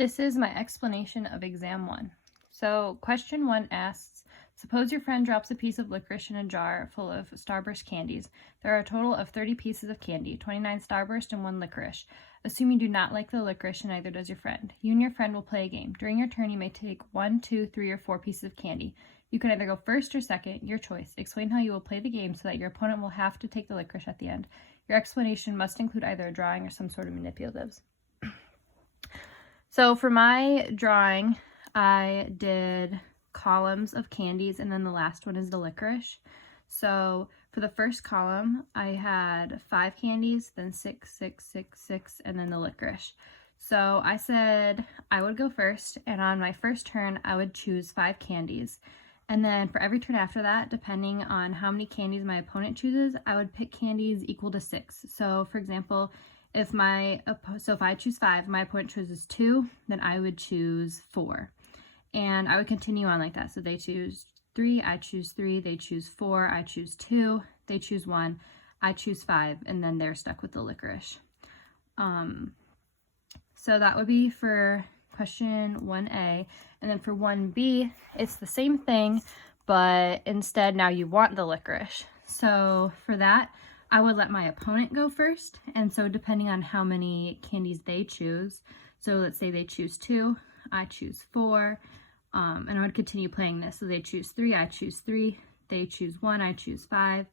This is my explanation of exam 1. So question 1 asks, suppose your friend drops a piece of licorice in a jar full of Starburst candies. There are a total of 30 pieces of candy, 29 Starburst and 1 licorice. Assume you do not like the licorice and neither does your friend. You and your friend will play a game. During your turn, you may take 1, 2, 3, or 4 pieces of candy. You can either go first or second, your choice. Explain how you will play the game so that your opponent will have to take the licorice at the end. Your explanation must include either a drawing or some sort of manipulatives. So for my drawing, I did columns of candies, and then the last one is the licorice. So for the first column, I had 5 candies, then 6, 6, 6, 6, and then the licorice. So I said I would go first, and on my first turn, I would choose 5 candies. And then for every turn after that, depending on how many candies my opponent chooses, I would pick candies equal to 6. So for example, if I choose 5, my opponent chooses 2, then I would choose 4. And I would continue on like that. So they choose 3, I choose 3, they choose 4, I choose 2, they choose 1, I choose 5, and then they're stuck with the licorice. So that would be for question 1A. And then for 1B, it's the same thing, but instead now you want the licorice. So for that, I would let my opponent go first, and so depending on how many candies they choose, so let's say they choose 2, I choose 4, and I would continue playing this. So they choose 3, I choose 3, they choose 1, I choose 5,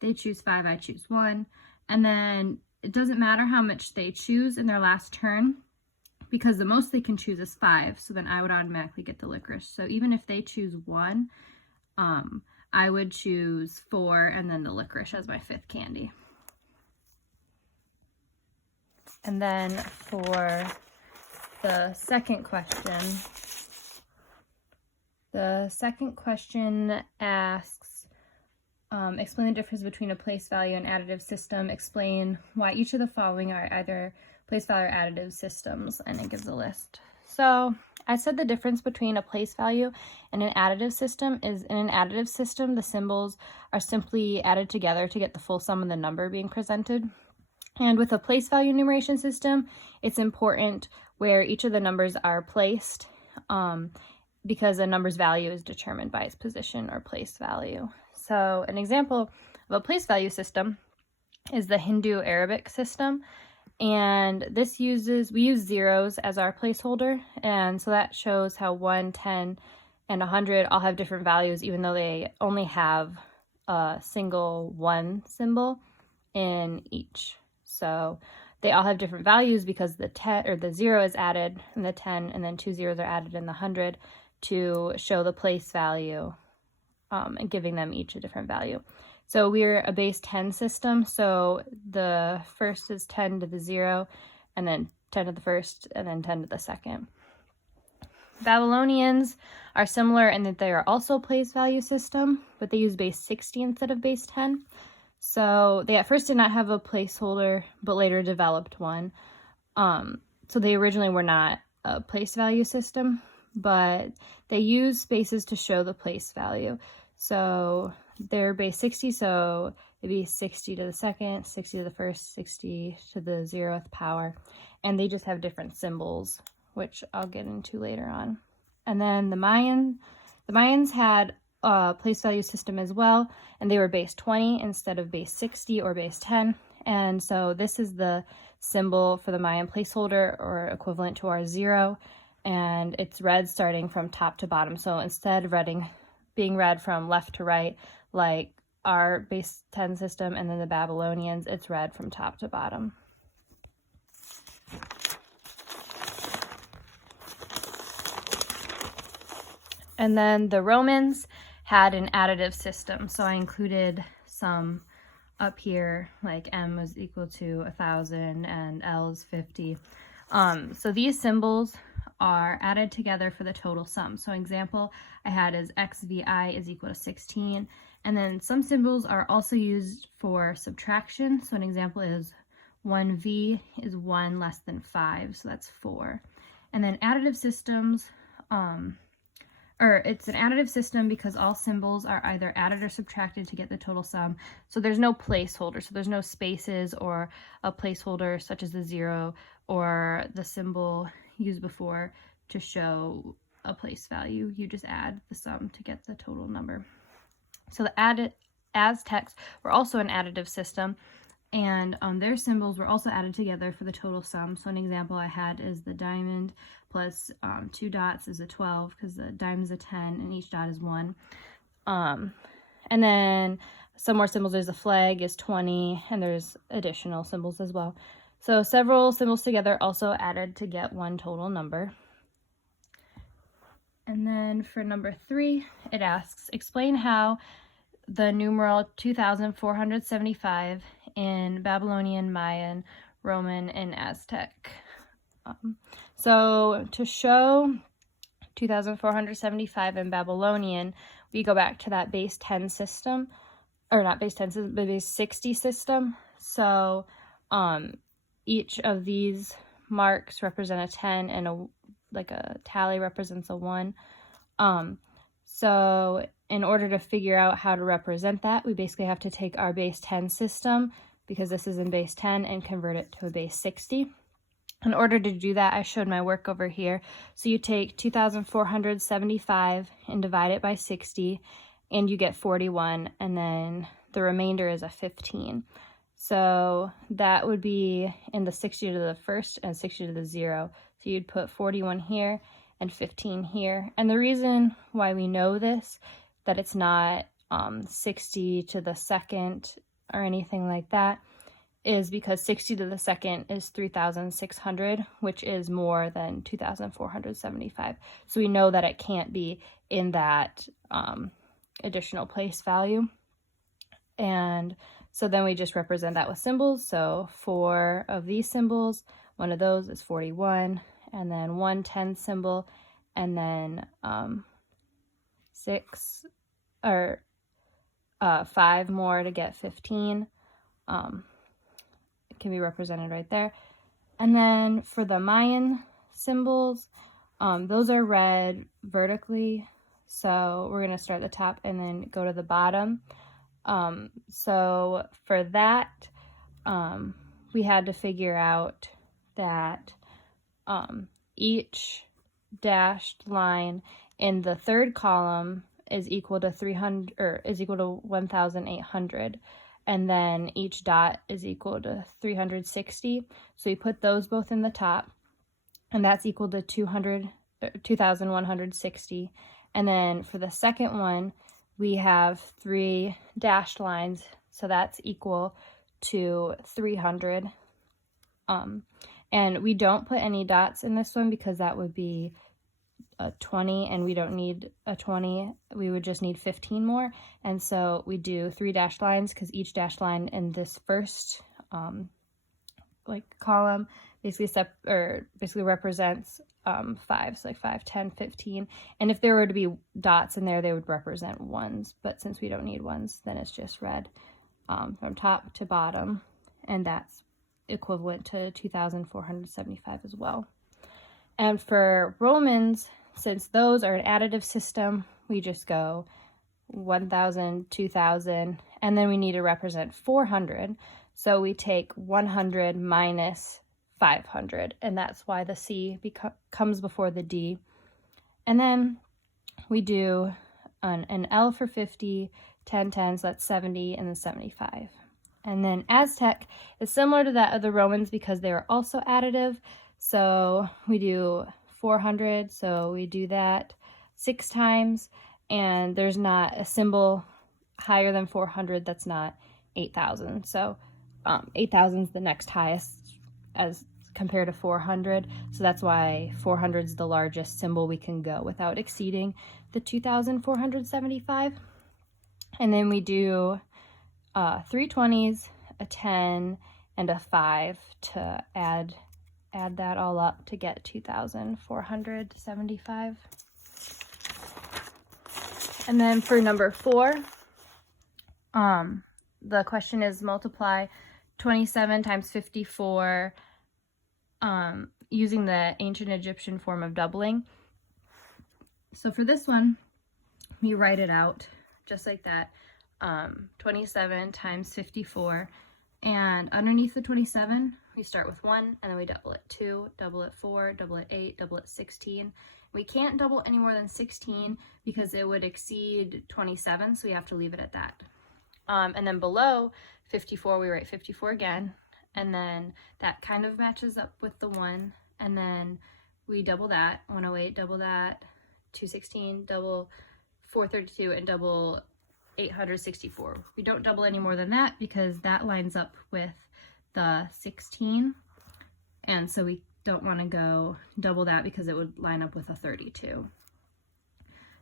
they choose 5, I choose 1, and then it doesn't matter how much they choose in their last turn, because the most they can choose is 5, so then I would automatically get the licorice. So even if they choose 1, I would choose 4 and then the licorice as my 5th candy. And then for the second question asks, explain the difference between a place value and additive system. Explain why each of the following are either place value or additive systems, and it gives a list. So I said the difference between a place value and an additive system is in an additive system, the symbols are simply added together to get the full sum of the number being presented. And with a place value numeration system, it's important where each of the numbers are placed because a number's value is determined by its position or place value. So an example of a place value system is the Hindu Arabic system. And we use zeros as our placeholder, and so that shows how 1, 10, and 100 all have different values, even though they only have a single 1 symbol in each. So they all have different values because the 10 or the 0 is added in the 10, and then 2 zeros are added in the 100 to show the place value, and giving them each a different value. So we're a base 10 system, so the first is 10 to the 0, and then 10 to the first, and then 10 to the second. Babylonians are similar in that they are also a place value system, but they use base 60 instead of base 10. So they at first did not have a placeholder, but later developed one. So they originally were not a place value system, but they use spaces to show the place value. So they're base 60, so it'd be 60 to the second, 60 to the first, 60 to the 0th power, and they just have different symbols, which I'll get into later on. And then the Mayans had a place value system as well, and they were base 20 instead of base 60 or base 10, and so this is the symbol for the Mayan placeholder, or equivalent to our 0, and it's read starting from top to bottom. So instead of being read from left to right, like our base 10 system and then the Babylonians, it's read from top to bottom. And then the Romans had an additive system, so I included some up here, like M was equal to 1,000 and L is 50. So these symbols are added together for the total sum. So an example I had is XVI is equal to 16. And then some symbols are also used for subtraction. So an example is 1V is 1 less than 5, so that's 4. And then additive systems, it's an additive system because all symbols are either added or subtracted to get the total sum. So there's no placeholder, so there's no spaces or a placeholder such as the 0 or the symbol used before to show a place value. You just add the sum to get the total number. So the Aztecs were also an additive system, and their symbols were also added together for the total sum. So an example I had is the diamond plus 2 dots is a 12, because the diamond is a 10 and each dot is 1. And then some more symbols. There's a flag is 20, and there's additional symbols as well. So several symbols together also added to get one total number. And then for number 3, it asks, explain how the numeral 2475 in Babylonian, Mayan, Roman, and Aztec. So to show 2475 in Babylonian, we go back to that base 10 system, or not base 10 system, but base 60 system. So each of these marks represent a 10, and a tally represents a 1. So in order to figure out how to represent that, we basically have to take our base 10 system, because this is in base 10, and convert it to a base 60. In order to do that, I showed my work over here. So you take 2475 and divide it by 60, and you get 41, and then the remainder is a 15. So that would be in the 60 to the first and 60 to the 0. So you'd put 41 here and 15 here. And the reason why we know this, that it's not 60 to the second or anything like that, is because 60 to the second is 3,600, which is more than 2,475. So we know that it can't be in that additional place value. And so then we just represent that with symbols. So 4 of these symbols, one of those is 41, and then 1 10 symbol, and then 5 more to get 15. It can be represented right there. And then for the Mayan symbols, those are read vertically. So we're going to start at the top and then go to the bottom. So for that, we had to figure out that each dashed line in the third column is equal to 300, or is equal to 1,800, and then each dot is equal to 360. So we put those both in the top, and that's equal to 2,160. And then for the second one, we have 3 dashed lines, so that's equal to 300. And we don't put any dots in this one because that would be a 20, and we don't need a 20. We would just need 15 more. And so we do 3 dashed lines, because each dashed line in this first column basically represents 5, so like 5, 10, 15. And if there were to be dots in there, they would represent ones. But since we don't need ones, then it's just read from top to bottom, and that's equivalent to 2,475 as well. And for Romans, since those are an additive system, we just go 1,000, 2,000, and then we need to represent 400. So we take 100 minus 500, and that's why the C comes before the D. And then we do an L for 50, 10 10s, so that's 70, and then 75. And then Aztec is similar to that of the Romans because they are also additive. So we do 400, so we do that 6 times, and there's not a symbol higher than 400 that's not 8,000. So 8,000 is the next highest as compared to 400. So that's why 400 is the largest symbol we can go without exceeding the 2,475. And then we do 3 20s, a 10, and a 5 to add that all up to get 2,475. And then for number 4, the question is multiply 27 times 54 using the ancient Egyptian form of doubling. So for this one, we write it out just like that. 27 times 54 And underneath the 27, we start with 1, and then we double it 2, double it 4, double it 8, double it 16. We can't double any more than 16 because it would exceed 27, so we have to leave it at that. And then below 54, we write 54 again, and then that kind of matches up with the 1, and then we double that, 108, double that, 216, double 432, and double 864. We don't double any more than that because that lines up with the 16, and so we don't want to go double that because it would line up with a 32.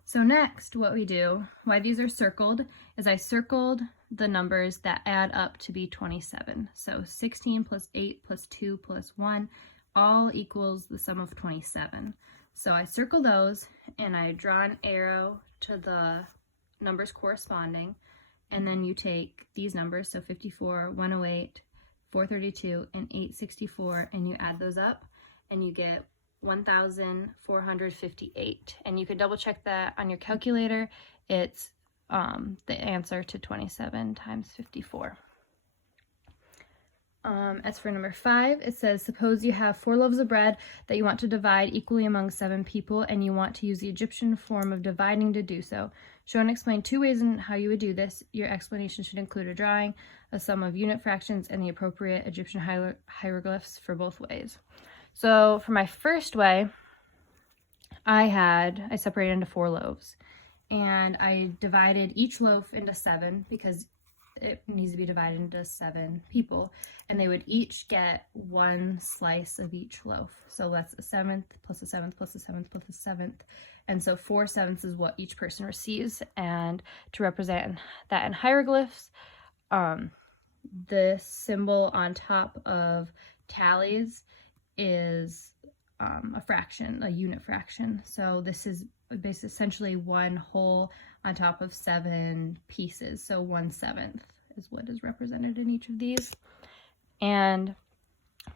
So next, what we do, why these are circled, is I circled the numbers that add up to be 27. So 16 plus 8 plus 2 plus 1 all equals the sum of 27. So I circle those and I draw an arrow to the numbers corresponding, and then you take these numbers, so 54, 108, 432, and 864, and you add those up and you get 1,458. And you could double check that on your calculator. It's the answer to 27 times 54. As for number 5, it says, suppose you have 4 loaves of bread that you want to divide equally among 7 people, and you want to use the Egyptian form of dividing to do so. Show and explain 2 ways in how you would do this. Your explanation should include a drawing, a sum of unit fractions, and the appropriate Egyptian hieroglyphs for both ways. So for my first way, I separated into 4 loaves, and I divided each loaf into 7 because it needs to be divided into 7 people, and they would each get 1 slice of each loaf. So that's a 7th plus a 7th plus a 7th plus a 7th, and so 4 sevenths is what each person receives. And to represent that in hieroglyphs, the symbol on top of tallies is a fraction, a unit fraction. So this is basically essentially 1 whole on top of 7 pieces. So 1/7 is what is represented in each of these. And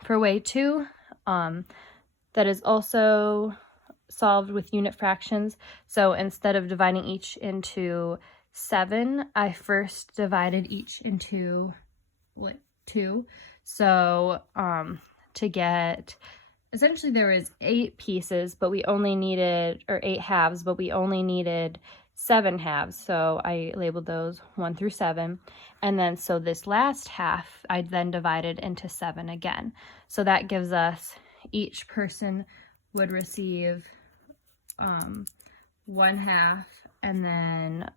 for way 2, that is also solved with unit fractions. So instead of dividing each into 7, I first divided each into 2. So to get, essentially there was 8 pieces, but we only needed, or 8 halves, but we only needed 7 halves. So I labeled those 1 through 7. And then so this last half, I then divided into 7 again. So that gives us, each person would receive 1 half, and then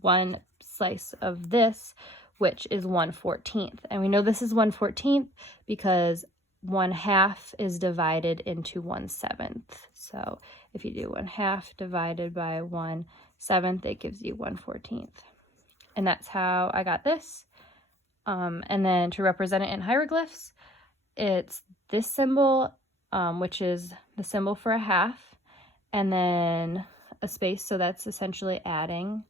1 slice of this, which is 1/14. And we know this is 1/14 because 1 half is divided into 1/7. So if you do 1 half divided by 1/7, it gives you 1/14. And that's how I got this. And then to represent it in hieroglyphs, it's this symbol, which is the symbol for a half, and then a space, so that's essentially adding,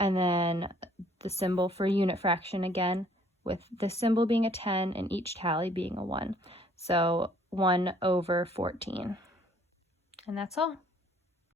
and then the symbol for unit fraction again, with this symbol being a 10 and each tally being a 1. So 1/14. And that's all.